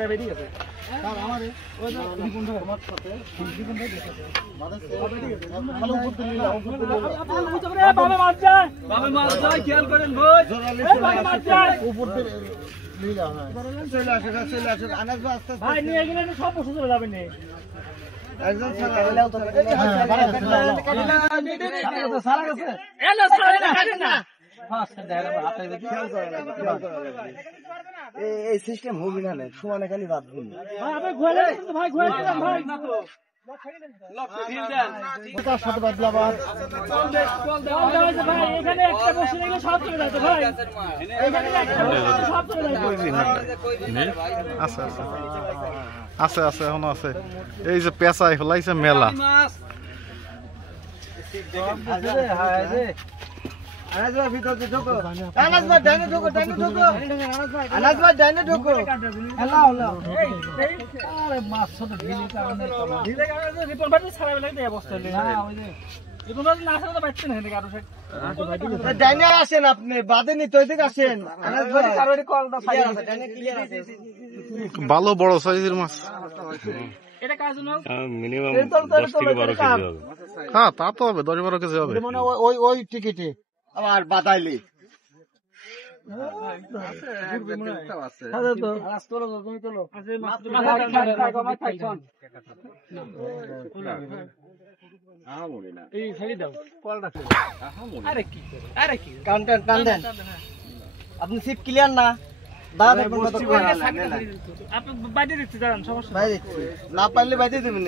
বেরিয়ে গেছে স্যার আমারে ওই যে রিপন ভাই আমার সাথে রিপন ভাই দেখেছে মানে ভালো উপর দিলি না উপর দিলি আপনি বুঝতে পারে বাবা মার যায় খেয়াল করেন ভাই এই বাবা মার যায় উপর দিলি নিয়ে যাও না চলে আসে আনাজ আস্তে ভাই নিয়ে গেলে সব বসে চলে যাবেন নি একজন সারা তো সারা গেছে এলা সারা কাটেন না এই সিস্টেম হবে না সমানে খালি বাদ দিন ভাই সাথে বাদলা বাদ ভাই এখানে একটা বসে রেখে সব চলে যাচ্ছে ভাই এখানে একটা বসে সব চলে যাচ্ছে আছে আছে এখনো আছে এই যে পেঁচাই ফেলাইছে মেলা আনাজ ভাই ভিতর দিয়ে ঢোকো আনাজ ভাই ডাইনে ঢোকো আনাজ ভাই ডাইনে ঢোকো হ্যালো আরে মাছ ছোট ঢিলে কারণে রিপন ভাই ছাড়া লাগে এই অবস্থা হলো না ওই যে রিপন ভাই না আসলে তো বাচ্চা না কারো সে ডাইনে আসেন আপনি বাদে নি তো এদিকে আসেন আনাজ ভাই কারোর কলটা ফাইল আছে ডাইনে ক্লিয়ার আছে ভালো বড় সাইজের মাছ এটা কাজ না মিনিমাম 10 থেকে 12 কেজি হবে হ্যাঁ তা তো হবে 10-12 কেজি হবে মানে ওই টিকেটে আবার বাদাইলি আপনি সিট ক্লিয়ার না না পারলে বাইরে দেবেন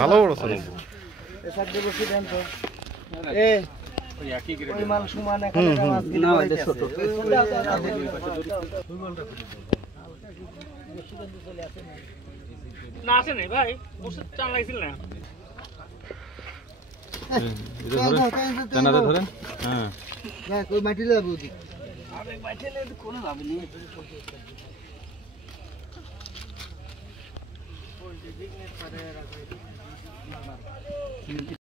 ভালো বড় সাইজ না আসে নাই ভাই বসে টান লাগছিল না ধরেন হ্যাঁ কই মাটি যাবো আরে মাটি লে কোনো যাবে নি